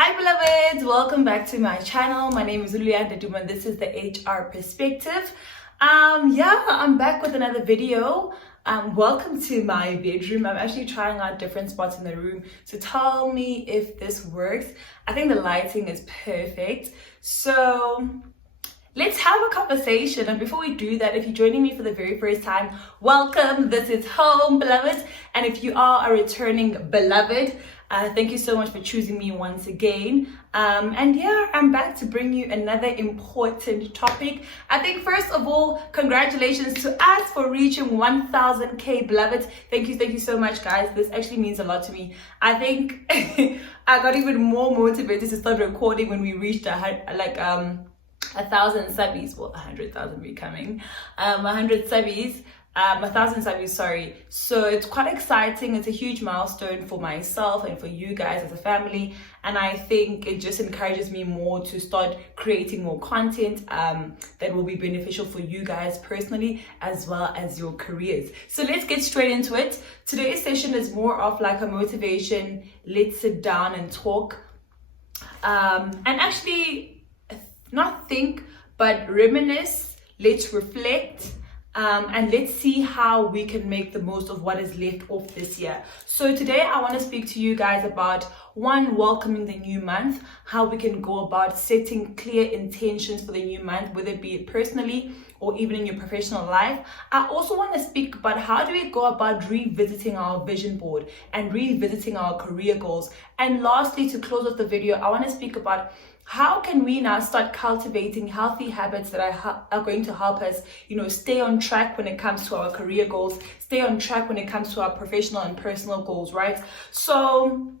Hi beloveds, welcome back to my channel. My name is Luyanda Duma and this is the HR Perspective. I'm back with another video. Welcome to my bedroom. I'm actually trying out different spots in the room, so tell me if this works. I think the lighting is perfect. So let's have a conversation. And before we do that, if you're joining me for the very first time, welcome. This is home, beloved. And if you are a returning beloved, thank you so much for choosing me once again. I'm back to bring you another important topic. I think first of all, congratulations to us for reaching 1,000k beloveds. Thank you so much, guys. This actually means a lot to me. I think I got even more motivated to start recording when we reached 1,000 subbies. Well, 100,000 becoming 100 subbies. 1,000 subbies, sorry. So it's quite exciting. It's a huge milestone for myself and for you guys as a family. And I think it just encourages me more to start creating more content that will be beneficial for you guys personally as well as your careers. So let's get straight into it. Today's session is more of like a motivation. Let's sit down and talk. And actually not think, but reminisce. Let's reflect. And let's see how we can make the most of what is left of this year. So today I want to speak to you guys about welcoming the new month, how we can go about setting clear intentions for the new month, whether it be personally or even in your professional life. I also want to speak about how do we go about revisiting our vision board and revisiting our career goals. And lastly, to close off the video, I want to speak about how can we now start cultivating healthy habits that are going to help us, stay on track when it comes to our career goals, stay on track when it comes to our professional and personal goals, right? So,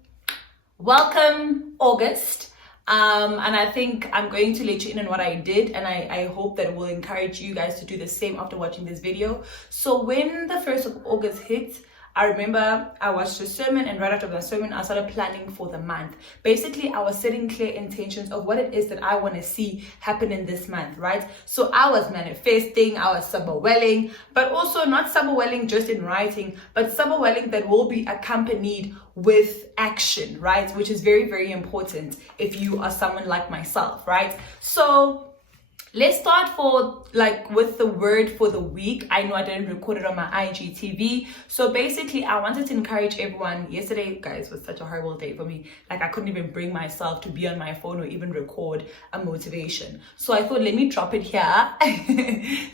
welcome August. And I think I'm going to let you in on what I did, and I hope that it will encourage you guys to do the same after watching this video. So when the 1st of August hit, I remember I watched a sermon, and right after the sermon, I started planning for the month. Basically, I was setting clear intentions of what it is that I want to see happen in this month, right? So I was manifesting, I was sabawelling, but also not sabawelling just in writing, but sabawelling that will be accompanied with action, right? Which is very, very important if you are someone like myself, right? So let's start with the word for the week. I know I didn't record it on my IGTV. So basically, I wanted to encourage everyone. Yesterday, guys, was such a horrible day for me. Like, I couldn't even bring myself to be on my phone or even record a motivation. So I thought, let me drop it here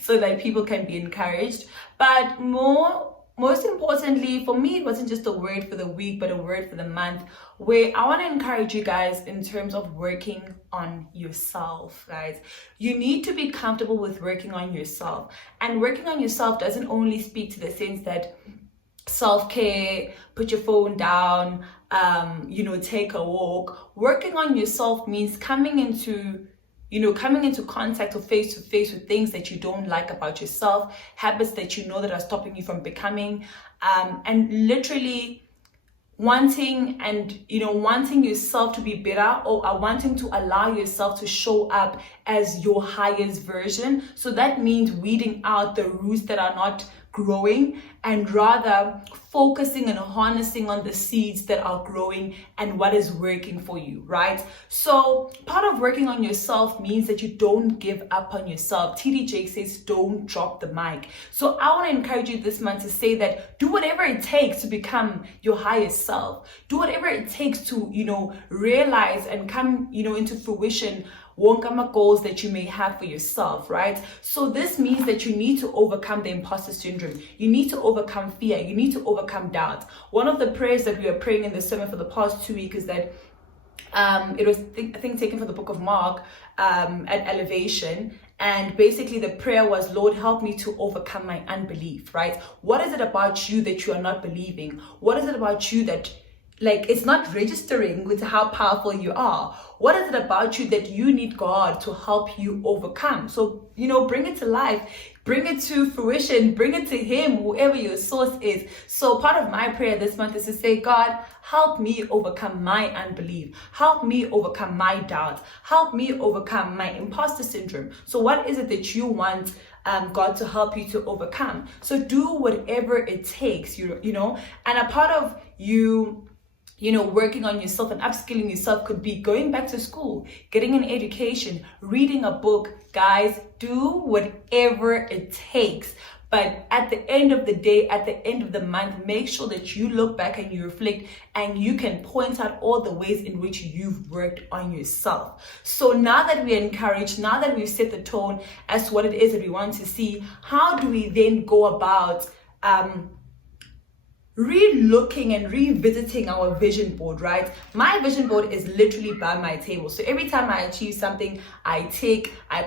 so that people can be encouraged. But most importantly, for me, it wasn't just a word for the week, but a word for the month, where I want to encourage you guys in terms of working on yourself, guys. You need to be comfortable with working on yourself. And working on yourself doesn't only speak to the sense that self-care, put your phone down, take a walk. Working on yourself means coming into contact or face to face with things that you don't like about yourself, habits that you know that are stopping you from becoming, and literally wanting yourself to be better, or wanting to allow yourself to show up as your highest version. So that means weeding out the roots that are not growing, and rather focusing and harnessing on the seeds that are growing and what is working for you, right? So part of working on yourself means that you don't give up on yourself. TD Jakes says, don't drop the mic. So I want to encourage you this month to say that do whatever it takes to become your highest self. Do whatever it takes to, realize and come, into fruition wonkama goals that you may have for yourself, right? So this means that you need to overcome the imposter syndrome. You need to overcome fear. You need to overcome doubt. One of the prayers that we are praying in the sermon for the past 2 weeks is that it was, I think, taken from the book of Mark at Elevation. And basically the prayer was, Lord, help me to overcome my unbelief, right? What is it about you that you are not believing? What is it about you that it's not registering with how powerful you are? What is it about you that you need God to help you overcome? So, bring it to life, bring it to fruition, bring it to Him, whoever your source is. So part of my prayer this month is to say, God, help me overcome my unbelief. Help me overcome my doubt. Help me overcome my imposter syndrome. So what is it that you want God to help you to overcome? So do whatever it takes, and a part of you working on yourself and upskilling yourself could be going back to school, getting an education, reading a book. Guys, do whatever it takes. But at the end of the day, at the end of the month, make sure that you look back and you reflect and you can point out all the ways in which you've worked on yourself. So now that we're encouraged, now that we've set the tone as to what it is that we want to see, how do we then go about re-looking and revisiting our vision board, right? My vision board is literally by my table. So every time I achieve something, I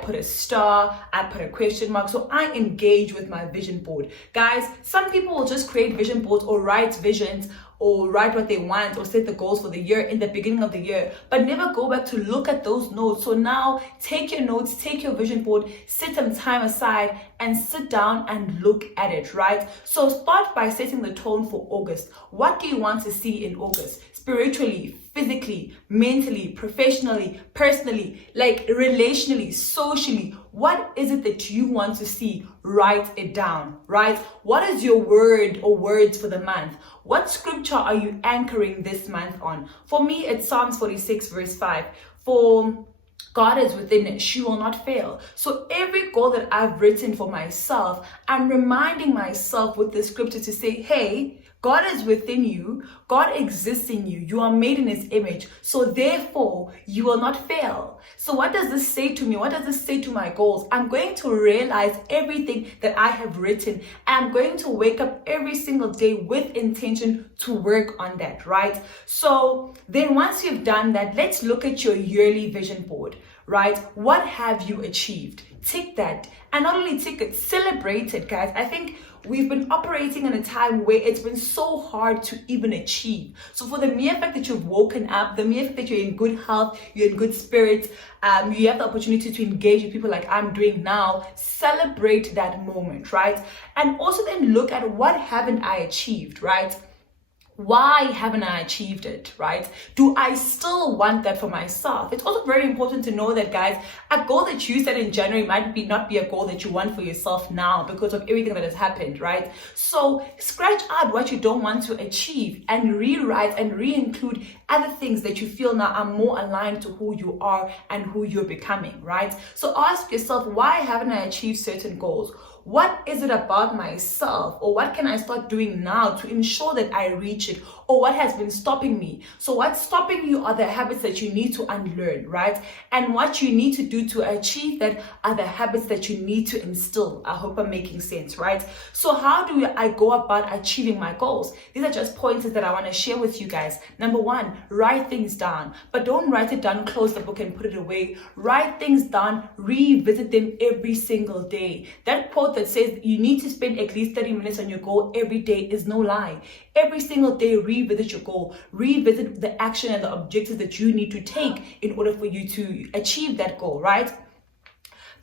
put a star, I put a question mark. So I engage with my vision board. Guys, some people will just create vision boards or write visions or write what they want or set the goals for the year in the beginning of the year, but never go back to look at those notes. So now take your notes, take your vision board, set some time aside and sit down and look at it, right? So start by setting the tone for August. What do you want to see in August? Spiritually, physically, mentally, professionally, personally, like relationally, socially. What is it that you want to see? Write it down, right? What is your word or words for the month? What scripture are you anchoring this month on? For me, it's Psalms 46 verse 5. For God is within it, she will not fail. So every goal that I've written for myself, I'm reminding myself with the scripture to say, hey, God is within you. God exists in you. You are made in his image. So therefore, you will not fail. So what does this say to me? What does this say to my goals? I'm going to realize everything that I have written. I'm going to wake up every single day with intention to work on that, right? So then once you've done that, let's look at your yearly vision board, right? What have you achieved? Tick that. And not only tick it, celebrate it, guys. I think we've been operating in a time where it's been so hard to even achieve. So for the mere fact that you've woken up, the mere fact that you're in good health, you're in good spirits, you have the opportunity to engage with people like I'm doing now, celebrate that moment, right? And also then look at what haven't I achieved, right? Why haven't I achieved it, right? Do I still want that for myself? It's also very important to know that, guys, a goal that you set in January might not be a goal that you want for yourself now because of everything that has happened, right? So scratch out what you don't want to achieve and rewrite and re-include other things that you feel now are more aligned to who you are and who you're becoming, right? So ask yourself, why haven't I achieved certain goals? What is it about myself, or what can I start doing now to ensure that I reach it, or what has been stopping me? So what's stopping you are the habits that you need to unlearn, right? And what you need to do to achieve that are the habits that you need to instill. I hope I'm making sense, right? So how do I go about achieving my goals? These are just pointers that I want to share with you guys. Number one, write things down, but don't write it down, close the book and put it away. Write things down, revisit them every single day. That quote that says you need to spend at least 30 minutes on your goal every day is no lie. Every single day, revisit your goal, revisit the action and the objectives that you need to take in order for you to achieve that goal, right?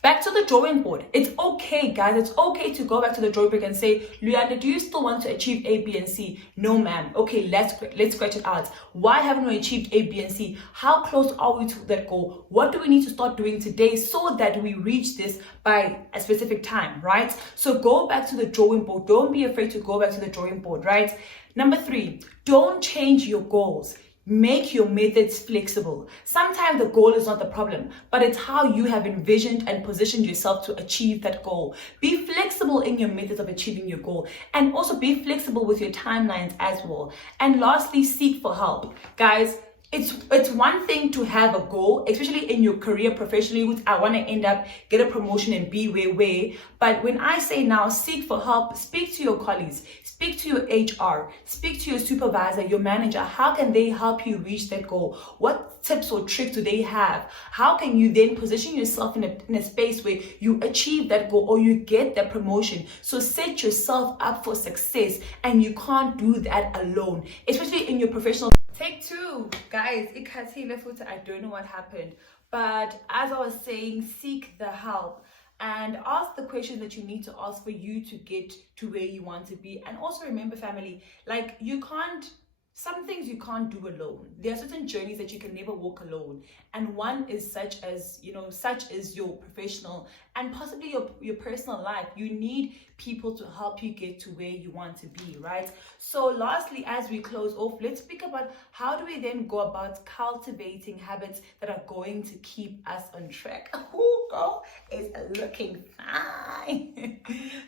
Back to the drawing board. It's okay, guys. It's okay to go back to the drawing board and say, Luyanda, do you still want to achieve A, B, and C? No, ma'am. Okay, let's scratch it out. Why haven't we achieved A, B, and C? How close are we to that goal? What do we need to start doing today so that we reach this by a specific time, right? So go back to the drawing board. Don't be afraid to go back to the drawing board, right? Number 3, don't change your goals. Make your methods flexible. Sometimes the goal is not the problem, but it's how you have envisioned and positioned yourself to achieve that goal. Be flexible in your methods of achieving your goal, and also be flexible with your timelines as well. And lastly, seek for help. Guys, it's one thing to have a goal, especially in your career professionally, which I want to end up, get a promotion and be where. But when I say now, seek for help, speak to your colleagues, speak to your HR, speak to your supervisor, your manager. How can they help you reach that goal? What tips or tricks do they have? How can you then position yourself in a space where you achieve that goal or you get that promotion? So set yourself up for success, and you can't do that alone, especially in your professional. Take 2, guys. I don't know what happened, but as I was saying, seek the help and ask the questions that you need to ask for you to get to where you want to be. And also remember, family, like, you can't some things you can't do alone. There are certain journeys that you can never walk alone, and one is such as, such as your professional and possibly your personal life. You need people to help you get to where you want to be, right? So lastly, as we close off, let's speak about how do we then go about cultivating habits that are going to keep us on track. Oh, girl is looking fine.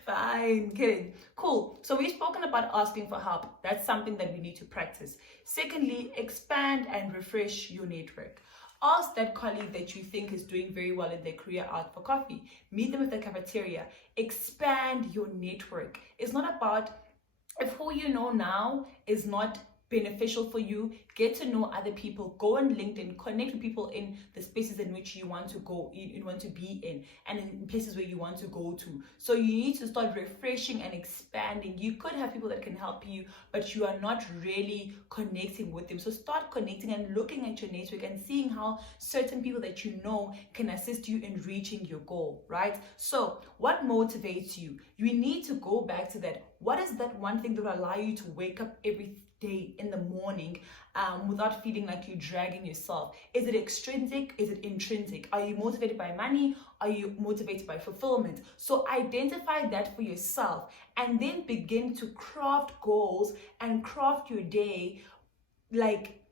Fine, kidding. Cool. So we've spoken about asking for help. That's something that we need to practice. Secondly, expand and refresh your network. Ask that colleague that you think is doing very well in their career out for coffee. Meet them at the cafeteria. Expand your network. It's not about if who you know now is not beneficial for you. Get to know other people. Go on LinkedIn, connect with people in the spaces in which you want to go, you want to be in, and in places where you want to go to. So you need to start refreshing and expanding. You could have people that can help you, but you are not really connecting with them. So start connecting and looking at your network and seeing how certain people that you know can assist you in reaching your goal, right? So what motivates you? You need to go back to that. What is that one thing that will allow you to wake up every day in the morning without feeling like you're dragging yourself? Is it extrinsic? Is it intrinsic? Are you motivated by money? Are you motivated by fulfillment? So identify that for yourself and then begin to craft goals and craft your day, like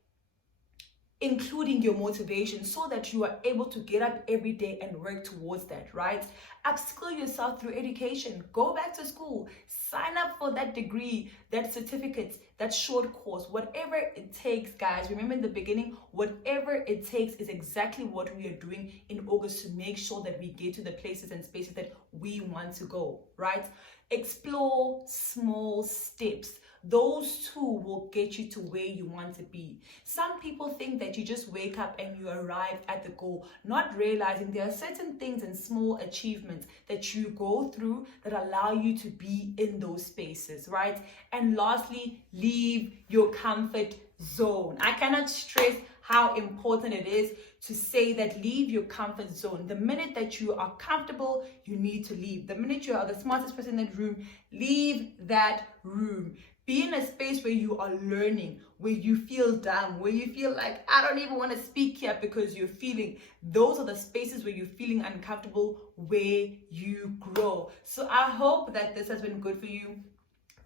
including your motivation, so that you are able to get up every day and work towards that, right? Upskill yourself through education. Go back to school. Sign up for that degree, that certificate, that short course, whatever it takes, guys. Remember in the beginning, whatever it takes is exactly what we are doing in August to make sure that we get to the places and spaces that we want to go, right? Explore small steps. Those two will get you to where you want to be. Some people think that you just wake up and you arrive at the goal, not realizing there are certain things and small achievements that you go through that allow you to be in those spaces, right? And lastly, leave your comfort zone. I cannot stress how important it is to say that leave your comfort zone. The minute that you are comfortable, you need to leave. The minute you are the smartest person in that room, leave that room. Be in a space where you are learning, where you feel dumb, where you feel like, I don't even want to speak here because you're feeling. Those are the spaces where you're feeling uncomfortable, where you grow. So I hope that this has been good for you.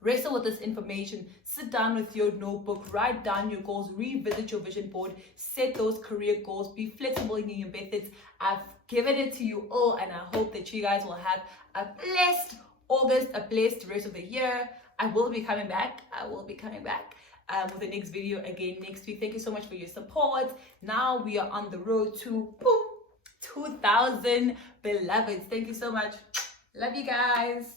Wrestle with this information, sit down with your notebook, write down your goals, revisit your vision board, set those career goals, be flexible in your methods. I've given it to you all, and I hope that you guys will have a blessed August, a blessed rest of the year. I will be coming back with the next video again next week. Thank you so much for your support. Now we are on the road to 2,000 beloveds. Thank you so much. Love you guys.